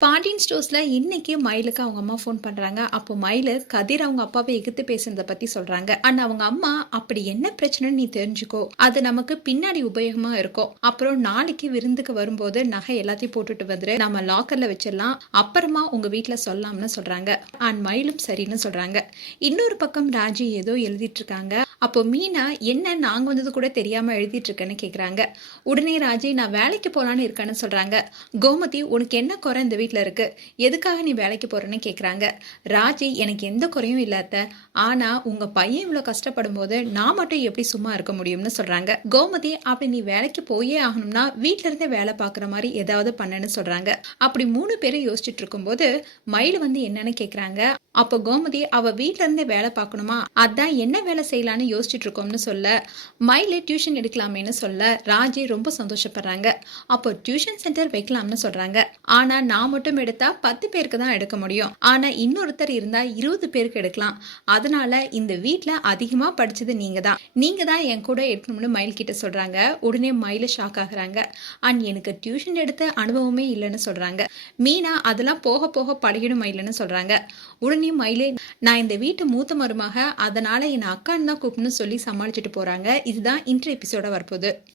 பாண்டியன் ஸ்டோர்ஸில் இன்னைக்கு மயிலுக்கு அவங்க அம்மா ஃபோன் பண்ணுறாங்க அப்போ மயில் கதிர் அவங்க அப்பாவை எதிர்த்து பேசுனதை பற்றி சொல்கிறாங்க அண்ட் அவங்க அம்மா அப்படி என்ன பிரச்சனைன்னு நீ தெரிஞ்சுக்கோ. அது நமக்கு பின்னாடி உபயோகமாக இருக்கும். அப்புறம் நாளைக்கு விருந்துக்கு வரும்போது நகை எல்லாத்தையும் போட்டுட்டு வந்துரு. நம்ம லாக்கரில் வச்சிடலாம். அப்புறமா உங்கள் வீட்டில் சொல்லலாம்னு சொல்கிறாங்க அண்ட் மயிலும் சரின்னு சொல்கிறாங்க இன்னொரு பக்கம் ராஜி ஏதோ எழுதிட்டு இருக்காங்க. அப்போ மீனா என்ன நாங்க வந்தது கூட தெரியாம எழுதிட்டு இருக்கேன்னு கேக்குறாங்க. உடனே ராஜி நான் வேலைக்கு போகலான்னு இருக்கேன்னு சொல்றாங்க. கோமதி உனக்கு என்ன குறை இந்த வீட்டில் இருக்கு? எதுக்காக நீ வேலைக்கு போகிறேன்னு கேட்குறாங்க ராஜி எனக்கு எந்த குறையும் இல்லாத ஆனா உங்க பையன் இவ்வளோ கஷ்டப்படும் போது நான் மட்டும் எப்படி சும்மா இருக்க முடியும்னு சொல்றாங்க. கோமதி அப்படி நீ வேலைக்கு போயே ஆகணும்னா வீட்ல இருந்தே வேலை பார்க்குற மாதிரி ஏதாவது பண்ணுன்னு சொல்றாங்க. அப்படி மூணு பேரும் யோசிச்சுட்டு இருக்கும்போது மயில் வந்து என்னன்னு கேட்குறாங்க அப்போ கோமதி அவ வீட்ல இருந்தே வேலை பார்க்கணுமா அதான் என்ன வேலை செய்யலான்னு யோசிச்சுட்டு இருக்கோம்னு சொல்ல மயில டியூஷன் எடுக்கலாமேன்னு சொல்ல ராஜி ரொம்ப சந்தோஷப்படுறாங்க. அப்போ டியூஷன் சென்டர் வைக்கலாம்னு சொல்றாங்க. ஆனா நான் மட்டும் எடுத்தா பத்து பேருக்கு தான் எடுக்க முடியும். ஆனா இன்னொருத்தர் இருந்தா இருபது பேருக்கு எடுக்கலாம். அதனால இந்த வீட்ல அதிகமா படிச்சது நீங்க தான். நீங்க தான் என் கூட எடுக்கணும்னு மயில் கிட்ட சொல்றாங்க. உடனே மயில ஷாக் ஆகுறாங்க. அண்ட் எனக்கு டியூஷன் எடுத்த அனுபவமே இல்லைன்னு சொல்றாங்க. மீனா அதெல்லாம் போக போக பழகிடும் மயிலுன்னு சொல்றாங்க. உடனே மயிலே நான் இந்த வீட்டு மூத்த மருமக அதனால என் அக்கான்னு தான் கூப்பிடணும்னு சொல்லி சமாளிச்சுட்டு போகிறாங்க இதுதான் இன்ட்ரு எபிசோட வரப்போகுது.